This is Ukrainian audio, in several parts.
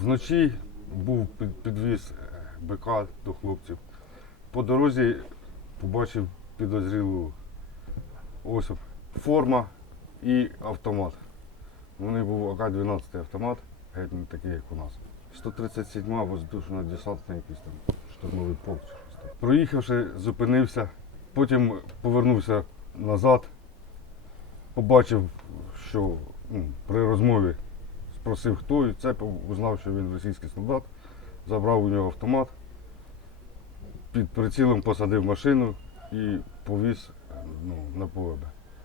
Вночі був підвіз е, БК до хлопців. По дорозі побачив підозрілу ось форма і автомат. У них був АК-12 автомат, геть не такий, як у нас. 137-ма воздушно-десантний якийсь там штурмовий полк чи щось таке. Проїхавши, зупинився, потім повернувся назад, побачив, що ну, при розмові спросив, хто, і це узнав, що він російський солдат, забрав у нього автомат, під прицілом посадив машину і повіз ну, на ПВБ.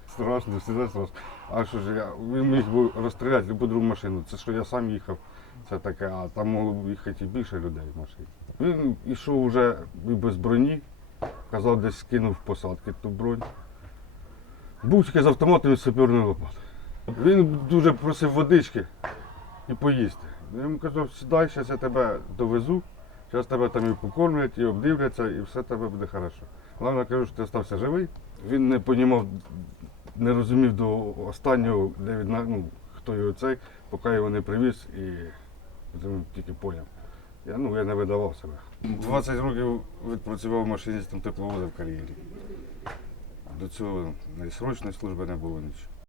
Страшно, все страшно. А що ж я він міг би розстріляти любу другу машину. Це що я сам їхав, це таке, а там могло б їхати і більше людей в машині. Він йшов вже і без броні, казав, десь скинув посадки ту бронь. Був тільки з автоматом і саперною лопатою. Він дуже просив водички і поїсти. Я йому казав, сідай, зараз я тебе довезу, зараз тебе там і покормлять, і обдивляться, і все тебе буде добре. Головне, кажу, що ти залишився живий. Він не понімав, не розумів до останнього, де він, ну, хто його цей, поки його не привіз і тільки поняв. Я, ну, я не видавав себе. 20 років відпрацював машиністом тепловоза в кар'єрі. До цього ні срочної служби не було нічого.